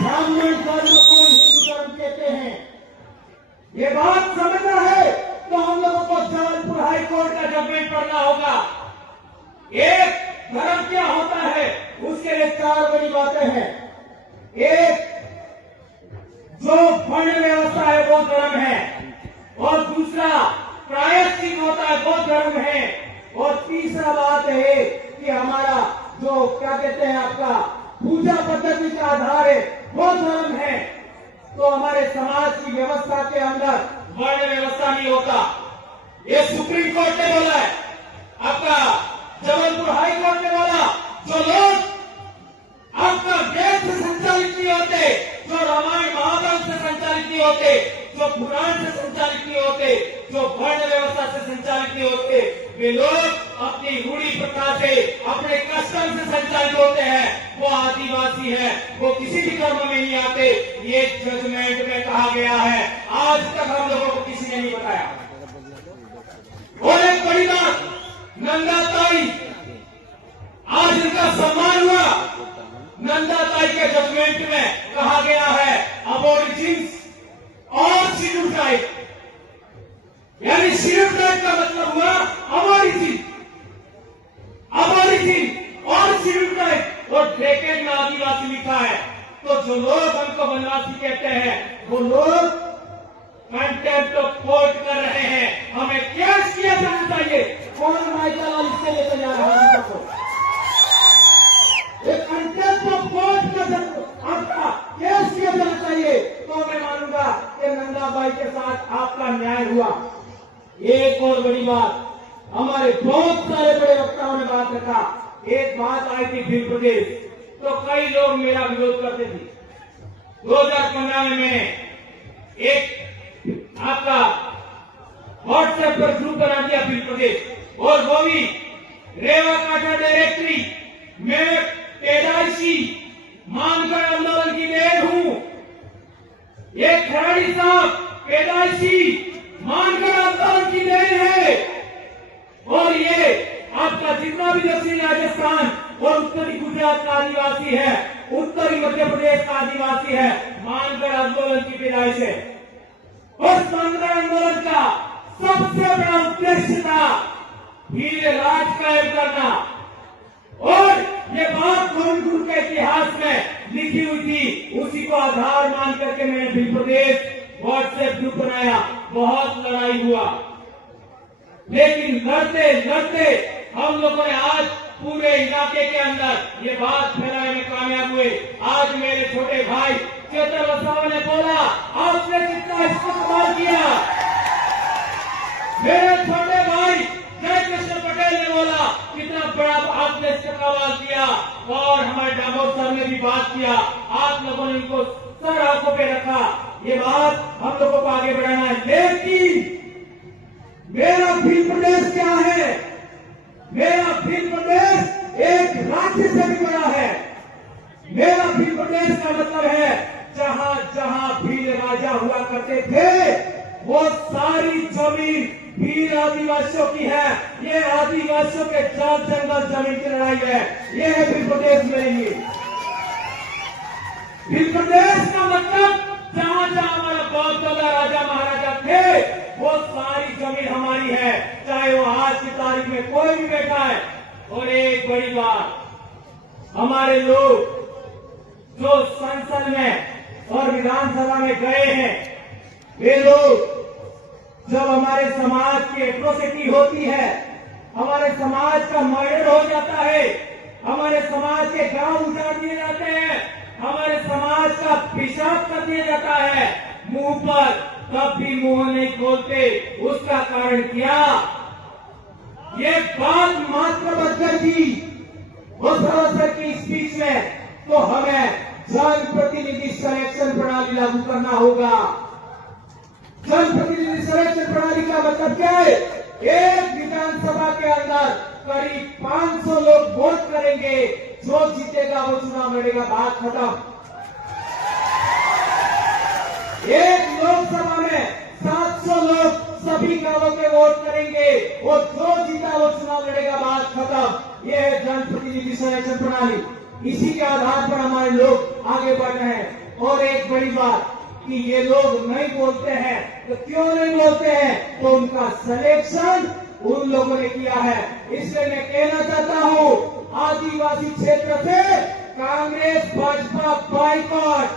ब्राह्मण धर्म को हिंदू धर्म कहते हैं। ये बात समझना है तो हम लोगों को जबलपुर हाईकोर्ट का जजमेंट पढ़ना होगा। एक धर्म क्या होता है उसके लिए चार बड़ी बातें हैं। एक, जो वर्ण व्यवस्था है वो धर्म है, और दूसरा प्रायश्चित होता है वो धर्म है, और तीसरा बात है कि हमारा जो क्या कहते हैं आपका पूजा पद्धति का आधार है वो धर्म है। तो हमारे समाज की व्यवस्था के अंदर वर्ण व्यवस्था नहीं होता। ये सुप्रीम कोर्ट ने बोला है, आपका जबलपुर हाई कोर्ट ने बोला। जो लोग आपका वेद से संचालित नहीं होते, जो रामायण महाभारत से संचालित नहीं होते, जो पुराण से संचालित नहीं होते, जो वर्ण व्यवस्था से संचालित नहीं होते, वे लोग अपनी रूढ़ी प्रथा से, अपने कस्टम से संचालित होते हैं। वो आदिवासी है, वो किसी भी कर्म में नहीं आते। ये जजमेंट में कहा गया है। आज तक हम लोगों को किसी ने नहीं बताया। और एक बड़ी बात, नंदा ताई, आज इनका सम्मान हुआ। नंदा ताई के जजमेंट में कहा गया है अबोरिजिन्स और शेड्यूल्ड ट्राइब, यानी शेड्यूल्ड ट्राइब का मतलब हुआ अबोरिजिन, अबोरिजिन और शेड्यूल्ड ट्राइब, और ब्रैकेट में आदिवासी लिखा है। तो जो लोग हमको वनवासी कहते हैं वो लोग कंटेम्प्ट ऑफ कोर्ट कर रहे हैं। हमें केस किया जाना चाहिए। कौन माइकल इसके लेकर जा रहा है? एक कंटेम्प्ट ऑफ कोर्ट का आपका केस किया जाना चाहिए, तो मैं मानूंगा कि नंदाबाई के साथ आपका न्याय हुआ। एक और बड़ी बात, हमारे बहुत सारे बड़े वक्ताओं ने बात रखा। एक बात आई थी भील प्रदेश, तो कई लोग मेरा विरोध करते थे। 2015 में मैंने एक आपका व्हाट्सएप पर ग्रुप बना दिया भील प्रदेश, और वो भी रेवा काटा डायरेक्टरी। मैं पैदाइशी मानकर आंदोलन की देर हूं। ये खराड़ी साहब पैदाइशी मानकर आंदोलन की देर है, और ये आपका जितना भी दक्षिणी राजस्थान और उत्तरी गुजरात का आदिवासी है, उत्तरी मध्य प्रदेश का आदिवासी है, मानकर आंदोलन की पैदाइश है। और मानकर आंदोलन का सबसे बड़ा उद्देश्य था भील राज कायम करना, और ये बात गुरु के इतिहास में लिखी हुई थी। उसी को आधार मान करके मैंने भील प्रदेश व्हाट्सएप ग्रुप बनाया। बहुत लड़ाई हुआ, लेकिन लड़ते लड़ते हम लोगों ने आज पूरे इलाके के अंदर ये बात फैलाने में कामयाब हुए। आज मेरे छोटे भाई चेतन वसावा ने बोला, आपने कितना इस्तेमाल किया। मेरे छोटे भाई जय कृष्ण पटेल ने बोला, कितना बड़ा आपने इस्तेमाल किया। और हमारे डामोर सर ने भी बात किया, आप लोगों ने इनको सर आंखों पे रखा। ये बात हम लोगों को आगे बढ़ाना है। लेकिन मेरा भील प्रदेश क्या है? मेरा भील प्रदेश एक राज्य से भी बड़ा है। मेरा भील प्रदेश का मतलब है जहां जहां भील राजा हुआ करते थे वो सारी जमीन भील आदिवासियों की है। ये आदिवासियों के जात जंगल जमीन की लड़ाई है। ये है भील प्रदेश में ही। भील प्रदेश का मतलब जहां जहां हमारा बाप दादा राजा महाराजा थे वो सारी जमीन हमारी है, चाहे वो आज की तारीख में कोई भी बैठा है। और एक बड़ी बात, हमारे लोग जो संसद में और विधानसभा में गए हैं, वे लोग जब हमारे समाज की एट्रोसिटी होती है, हमारे समाज का मर्डर हो जाता है, हमारे समाज के गांव उजाड़ दिए जाते हैं, हमारे समाज का पेशाब कर दिया जाता है मुंह पर, तब भी मुंह नहीं खोलते। उसका कारण क्या? ये बात महात्मा बच्चन की सर की स्पीच में, तो हमें जनप्रतिनिधि संरक्षण प्रणाली लागू करना होगा। जनप्रतिनिधि संरक्षण प्रणाली का मतलब क्या है? एक विधानसभा के अंदर करीब 500 लोग वोट करेंगे, जो जीतेगा वो चुनाव लड़ेगा, बात खत्म। एक लोकसभा में 700 लोग सभी गांवों के वोट करेंगे, और जो जीता वो चुनाव लड़ेगा, बात खत्म। यह है जनप्रतिनिधि संरक्षण प्रणाली। इसी के आधार पर हमारे लोग आगे बढ़ रहे हैं। और एक बड़ी बात कि ये लोग नहीं बोलते हैं, तो क्यों नहीं बोलते हैं? तो उनका सिलेक्शन उन लोगों ने किया है। इसलिए मैं कहना चाहता हूं, आदिवासी क्षेत्र से कांग्रेस भाजपा बाइकॉट।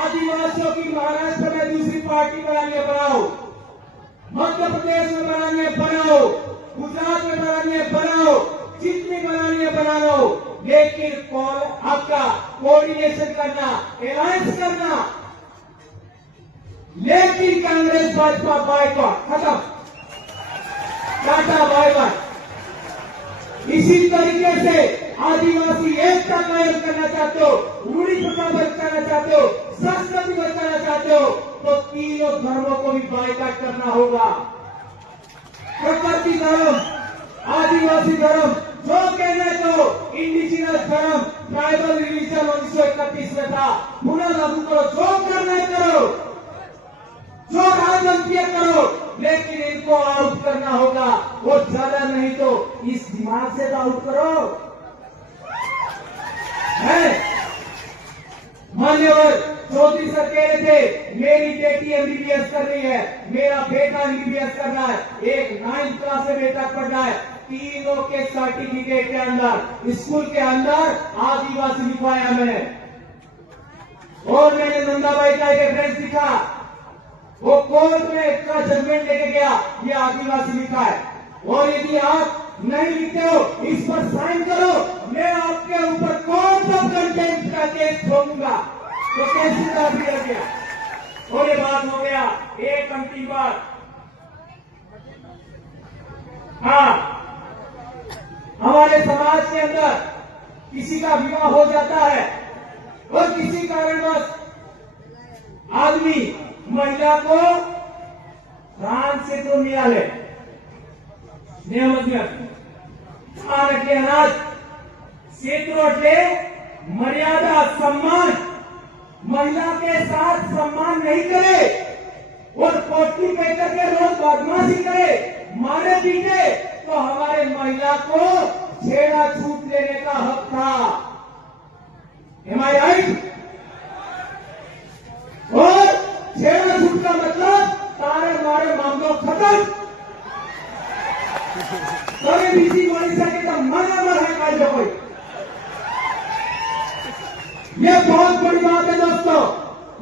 आदिवासियों की महाराष्ट्र में दूसरी पार्टी बनानी है, बनाओ। मध्य प्रदेश में बनानी है, बनाओ। गुजरात में बनानी है, बनाओ। जितनी बनानी है बना लो, लेकिन आपका कोऑर्डिनेशन करना, अलायंस करना, लेकिन कांग्रेस भाजपा बाइकॉट खत्म, टाटा बाय बाय। इसी तरीके से आदिवासी एकता कायम करना चाहते हो, रूढ़ी प्रथा बचाना चाहते हो, संस्कृति बचाना चाहते हो, तो तीनों धर्मों को भी बाइकॉट करना होगा। प्रकृति धर्म, आदिवासी धर्म, जो कहने को इंडिजिनस धर्म, ट्राइबल रिलीजन 1931 में था, पुनः लागू करो। जो करना है करो, जो राजनीति करो, लेकिन इनको आउट करना होगा। वो ज्यादा नहीं तो इस दिमाग से तो आउट करो। है मान्यवर ज्योति सर कह रहे थे, मेरी बेटी एमबीबीएस कर रही है, मेरा बेटा एमबीबीएस करना है, एक 9th क्लास में बेटा पढ़ना है। तीनों के सर्टिफिकेट के अंदर, स्कूल के अंदर आदिवासी लिखवाया मैंने। और मैंने नंदाबाई का एक रेफरेंस दिखा, वो कोर्ट में इसका जजमेंट लेके गया, ये आदिवासी लिखा है। और यदि आप नहीं लिखते हो, इस पर साइन करो, मैं आपके ऊपर कोर्ट ऑफ कंटेम्प्ट का केस ठोकूंगा। तो कैसी बात किया गया। और ये बात हो गया। एक अंतिम बात, हाँ, हमारे समाज के अंदर किसी का विवाह हो जाता है और किसी कारणवश आदमी महिला को प्राण से तो मिळाले, के अनाज क्षेत्रोटले मर्यादा सम्मान, महिला के साथ सम्मान नहीं करे और पोटली पे करके रोज बदमाशी करे, मारे पीटे, तो हमारे महिला को छेड़ा छूट लेने का हक था। Am I right? और छेड़ा छूट का मतलब तारे मारे मामलों खत्म। कभी बीसी बोली सके तो मर है काल कोई। यह बहुत बड़ी बात है दोस्तों।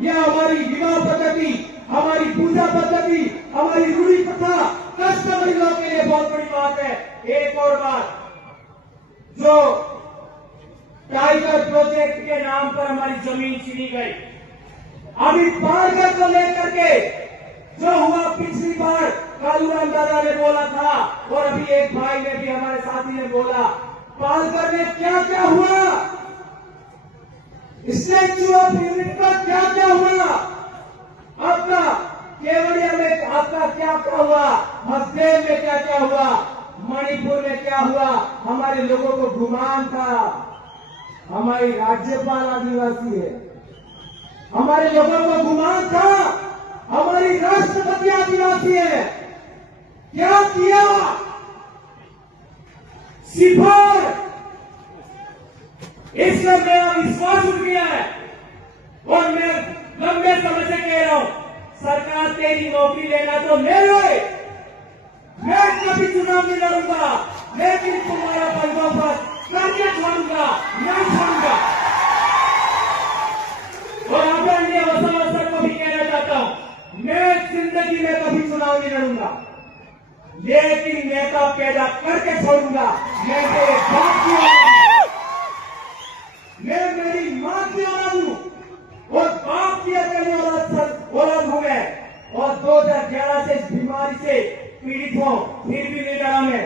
यह हमारी विवाह पद्धति, हमारी पूजा पद्धति, हमारी रूढ़ी प्रथा, कस्टमरी लॉ के लिए बहुत बड़ी बात है। एक और बात, जो टाइगर प्रोजेक्ट के नाम पर हमारी जमीन छीनी गई, अभी पालघर को लेकर के जो हुआ पिछली बार कालूराम दादा ने बोला था, और अभी एक भाई ने भी, हमारे साथी ने बोला, पालघर में क्या क्या हुआ, स्टैच्यू ऑफ यूनिटी पर क्या क्या हुआ, आपका केवड़िया में आपका क्या क्या हुआ, हसदेव में क्या क्या हुआ, मणिपुर में क्या हुआ। हमारे लोगों को गुमान था हमारी राज्यपाल आदिवासी है, हमारे लोगों को गुमान था हमारी राष्ट्रपति आदिवासी है। क्या किया? सिफर। इसमें मेरा विश्वास उठ गया है और मैं लंबे समय से कह रहा हूं, सरकार तेरी नौकरी लेना तो ले लो, मैं कभी चुनाव नहीं लड़ूंगा, लेकिन तुम्हारा बंदोबस्त करके छोड़ूंगा, नहीं छोड़ूंगा। और आदरणीय वसंत सर को भी कहना चाहता हूं, मैं जिंदगी में कभी चुनाव नहीं लड़ूंगा, लेकिन नेता पैदा करके छोड़ूंगा। मैं मेरे बाप की औलाद हूं, मैं मेरी मां की औलाद हूं और बाप की अकेली औलाद हूं मैं। और 2011 से इस बीमारी से पीड़ित हूं, फिर भी नहीं डरा मैं।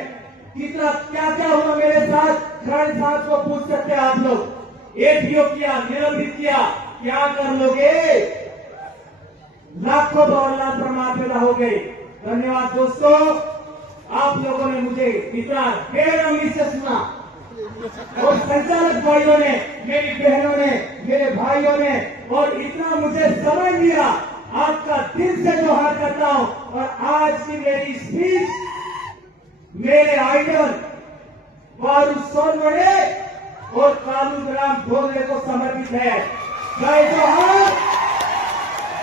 कितना क्या क्या हुआ मेरे साथ, खंड साहब को पूछ सकते हैं आप लोग। एपीओ किया, निलंबित किया, क्या कर लोगे? लाखों लाख प्रमाण पैदा हो गए। धन्यवाद दोस्तों, आप लोगों ने मुझे इतना बेरहमी से सुना और संचालक भाइयों ने, मेरी बहनों ने, मेरे भाइयों ने, और इतना मुझे समय दिया। आपका दिल से जोहार करता हूं। और आज की मेरी स्पीच मेरे आइडल वारू सोनवड़े और कालूराम ढोले को समर्पित है। जय जोहार,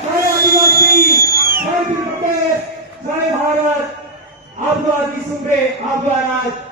जय आदिवासी, जय प्रदेश, जय भारत। आप आदि सूबे, आप राज।